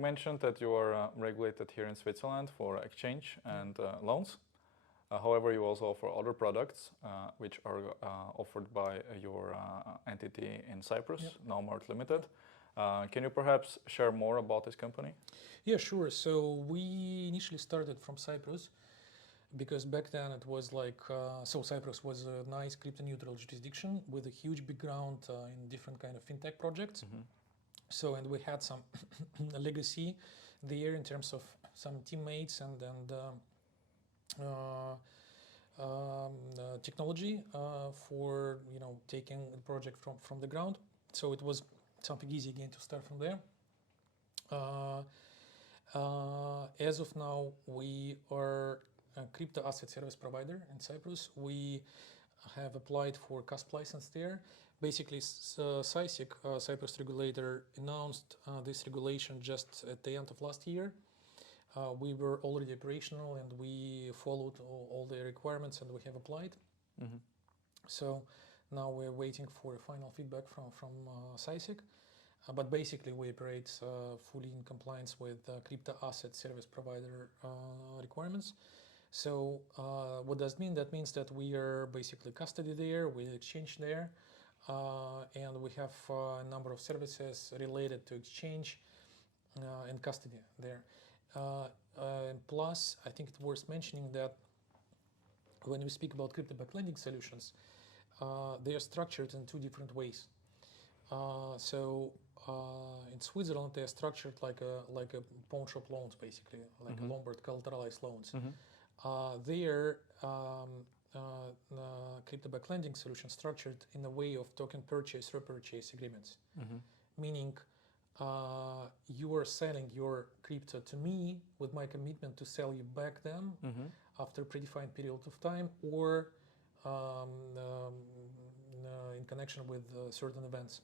mentioned that you are regulated here in Switzerland for exchange and loans. However, you also offer other products which are offered by your entity in Cyprus, Naumart Limited. Can you perhaps share more about this company? Yeah, sure. So we initially started from Cyprus because back then it was like, so Cyprus was a nice crypto-neutral jurisdiction with a huge background in different kind of fintech projects. So, and we had some legacy there in terms of some teammates and technology for taking the project from the ground. So it was something easy again to start from there. As of now, we are a crypto asset service provider in Cyprus. We have applied for CASP license there. Basically, CySEC, Cyprus regulator, announced this regulation just at the end of last year. We were already operational and we followed all the requirements and we have applied. So now we're waiting for final feedback from CySEC. But basically we operate fully in compliance with crypto asset service provider requirements. So what does it mean? That means that we are basically custody there, we exchange there, and we have a number of services related to exchange and custody there. Plus, I think it's worth mentioning that when we speak about crypto-backed lending solutions, they are structured in two different ways. So in Switzerland, they are structured like a pawn shop loans, basically, like a Lombard collateralized loans. There, crypto-backed lending solution structured in a way of token purchase, repurchase agreements, meaning you are selling your crypto to me with my commitment to sell you back them after a predefined period of time or in connection with certain events.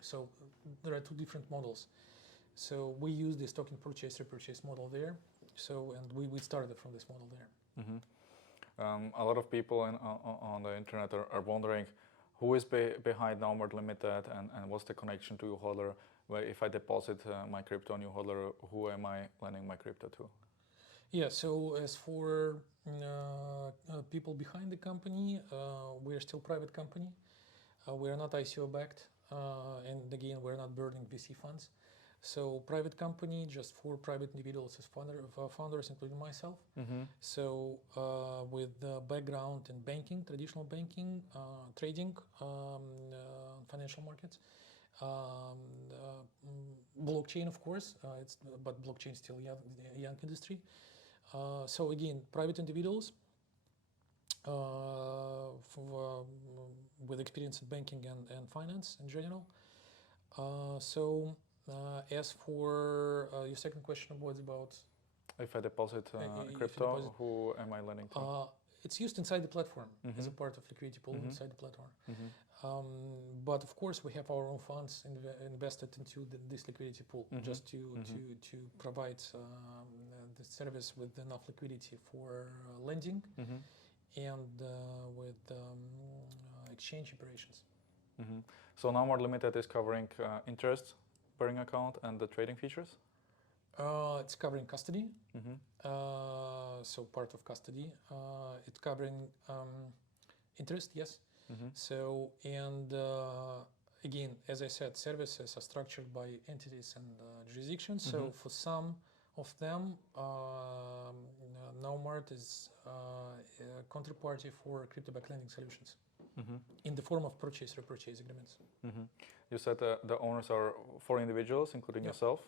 So there are two different models. So we use this token purchase repurchase model there. So and we started from this model there. A lot of people on the internet are wondering who is behind Naumart Limited and what's the connection to YouHodler. Where if I deposit my crypto on YouHodler, who am I lending my crypto to? Yeah, so as for people behind the company, we are still a private company. We are not ICO backed, and again, we're not burning VC funds. So private company, just for private individuals as founders, including myself. So with the background in banking, traditional banking, trading, financial markets, blockchain, of course, but blockchain is still a young industry. So again, private individuals with experience in banking and finance in general. As for your second question was about... If I deposit crypto, who am I lending to? It's used inside the platform as a part of liquidity pool inside the platform. But of course, we have our own funds invested into this liquidity pool just to provide the service with enough liquidity for lending and with exchange operations. So Naumart Limited is covering interest bearing account and the trading features? It's covering custody, so part of custody. It's covering interest, yes. So, and again, as I said, services are structured by entities and jurisdictions. So for some of them, Naumart is a counterparty for crypto-backed lending solutions in the form of purchase-repurchase agreements. You said the owners are 4 individuals, including yourself.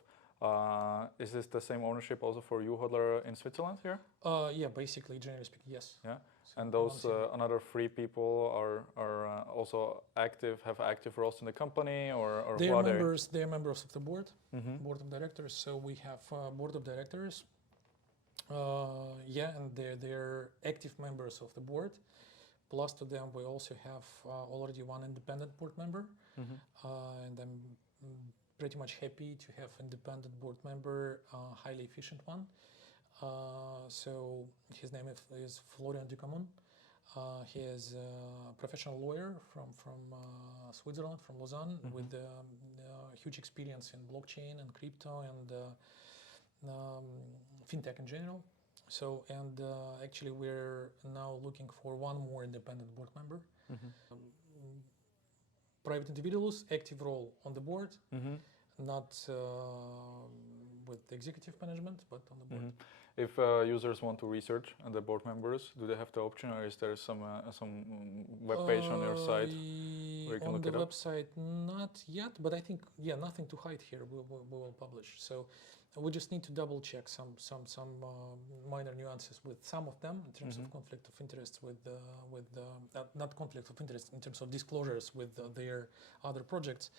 Is this the same ownership also for YouHodler in Switzerland here? Yeah, basically, generally speaking, yes. Yeah, so and those another 3 people are also active, have active roles in the company, or they are members. They are members of the board, board of directors. So we have board of directors. Yeah, and they're active members of the board. Plus to them, we also have already 1 independent board member, and I'm pretty much happy to have independent board member, highly efficient one. So his name is Florian Ducamon. He is a professional lawyer from Switzerland, from Lausanne, with huge experience in blockchain and crypto and fintech in general. So, and actually we're now looking for one more independent board member. Private individuals, active role on the board, not with executive management, but on the board. If users want to research the board members, do they have the option, or is there some web page on your site where you can on look the it up? website, not yet, but I think, yeah, nothing to hide here. We will publish. So we just need to double check some minor nuances with some of them in terms of conflict of interest with not conflict of interest in terms of disclosures with their other projects.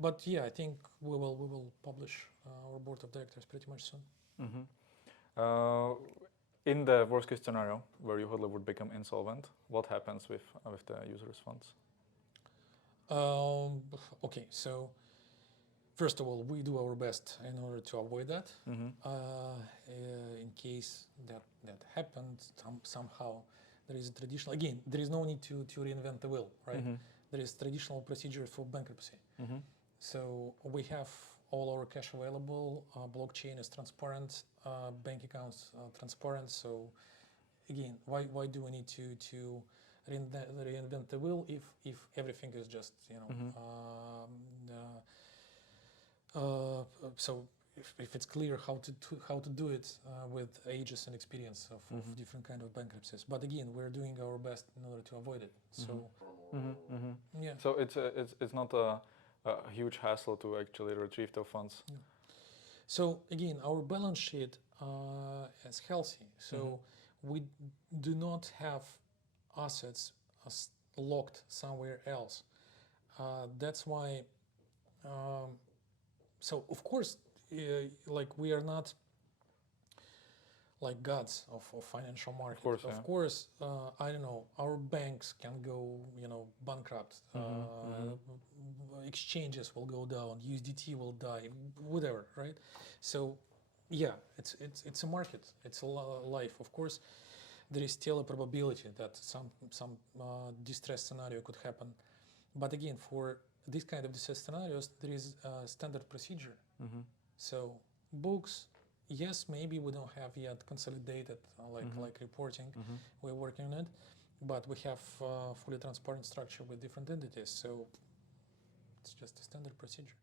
But yeah, I think we will publish our board of directors pretty much soon. In the worst case scenario where YouHodler would become insolvent, what happens with the users' funds? Okay, so first of all, we do our best in order to avoid that. In case that happened somehow, there is a traditional, again, there is no need to reinvent the wheel, right? There is traditional procedure for bankruptcy. So we have all our cash available, blockchain is transparent, bank accounts transparent. So again, why do we need to reinvent the wheel if everything is just, so if it's clear how to do it with ages and experience of different kind of bankruptcies. But again, we're doing our best in order to avoid it. So yeah. So it's not a huge hassle to actually retrieve the funds. Yeah. So again, our balance sheet is healthy. So we do not have assets locked somewhere else. That's why. So of course, like we are not like gods of financial market. Of course, I don't know, our banks can go, bankrupt, exchanges will go down, USDT will die, whatever, right? So yeah, it's a market, it's a life. Of course, there is still a probability that some distress scenario could happen. But again, for this kind of distress scenarios, there is a standard procedure. So books, yes, maybe we don't have yet consolidated like reporting. We're working on it, but we have fully transparent structure with different entities. So it's just a standard procedure.